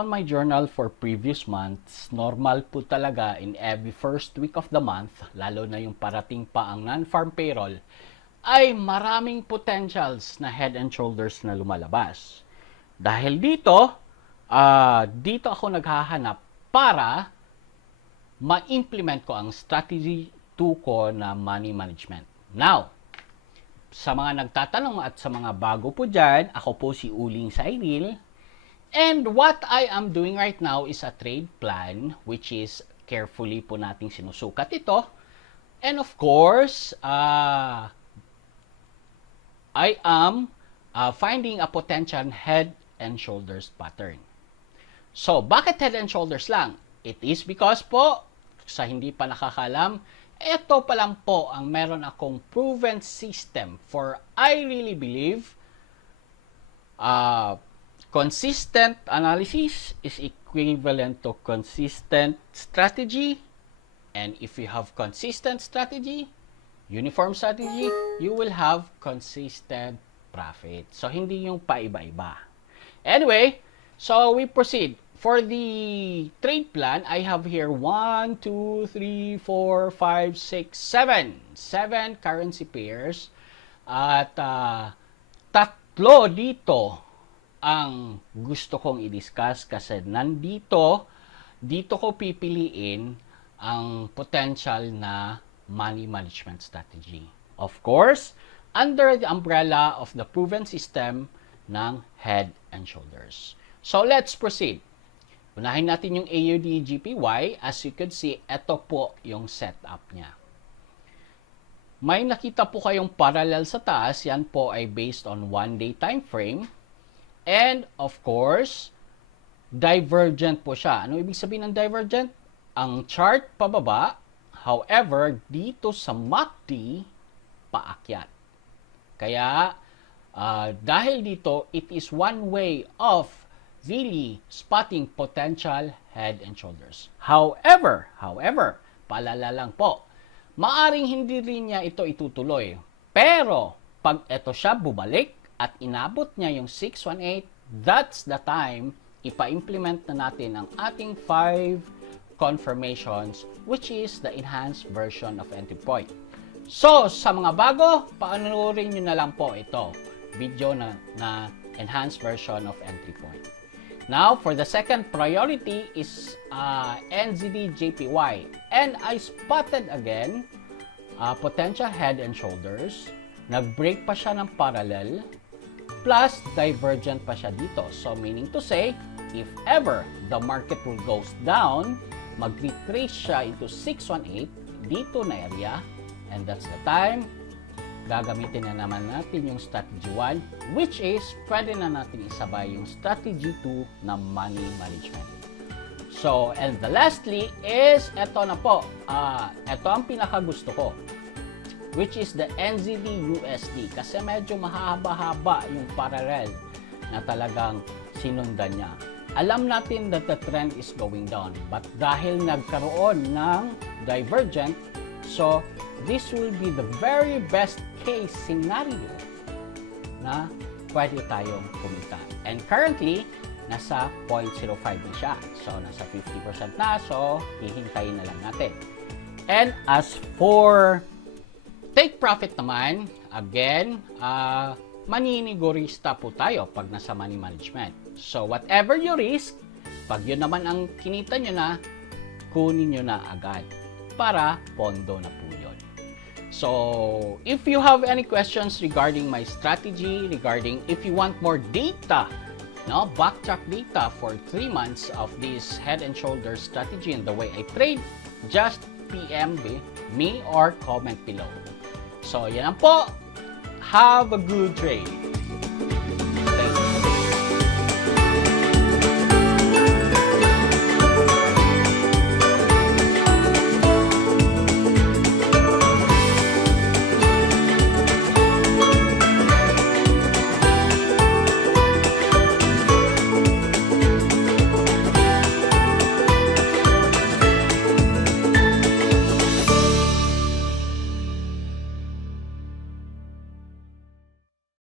on my journal for previous months, normal po talaga in every first week of the month, lalo na yung parating pa ang non-farm payroll, ay maraming potentials na head and shoulders na lumalabas. Dahil dito, dito ako naghahanap para ma-implement ko ang strategy 2 ko na money management. Now, sa mga nagtatanong at sa mga bago po dyan, ako po si Uling Cyril. And what I am doing right now is a trade plan, which is carefully po nating sinusukat ito. And of course, I am finding a potential head and shoulders pattern. So, bakit head and shoulders lang? It is because po, sa hindi pa nakakalam, ito pa lang po ang meron akong proven system for I really believe consistent analysis is equivalent to consistent strategy. And if you have consistent strategy, uniform strategy, you will have consistent profit. So, hindi yung paiba-iba. Anyway, so we proceed. For the trade plan, I have here 1, 2, 3, 4, 5, 6, 7. 7 currency pairs. At tatlo dito ang gusto kong i-discuss kasi dito ko pipiliin ang potential na money management strategy. Of course, under the umbrella of the proven system ng head and shoulders. So, let's proceed. Unahin natin yung AUD-GPY. As you can see, ito po yung setup niya. May nakita po kayong parallel sa taas. Yan po ay based on 1-day time frame. And, of course, divergent po siya. Ano ibig sabihin ng divergent? Ang chart pababa. However, dito sa MACD, paakyat. Kaya, dahil dito, it is one way of really spotting potential head and shoulders. However, paalala lang po, maaring hindi rin niya ito itutuloy. Pero, pag ito siya bumalik at inabot niya yung 618, that's the time ipa-implement na natin ang ating 5 confirmations, which is the enhanced version of entry point. So, sa mga bago, panoorin nyo na lang po ito, video na enhanced version of entry point. Now, for the second priority is NZD-JPY. And I spotted again potential head and shoulders. Nag-break pa siya ng parallel. Plus, divergent pa siya dito. So, meaning to say, if ever the market will goes down, mag-retrace siya into 618 dito na area. And that's the time gagamitin na naman natin yung strategy 1, which is pwede na natin isabay yung strategy 2 na money management. So, and the lastly is eto na po. Eto ang pinakagusto ko, which is the NZD-USD, kasi medyo mahaba-haba yung parallel na talagang sinundan niya. Alam natin that the trend is going down, but dahil nagkaroon ng divergent, so this will be the very best case scenario na pwede tayong kumita. And currently, nasa 0.05 na siya. So, nasa 50% na. So, hihintayin na lang natin. And as for take profit naman, again, maninigurista po tayo pag nasa money management. So, whatever you risk, pag yun naman ang kinita nyo na, kunin nyo na agad para pondo na po yun. So, if you have any questions regarding my strategy, regarding if you want more data, backtrack data for 3 months of this head and shoulders strategy and the way I trade, just PM me or comment below. So, yan po. Have a good trade.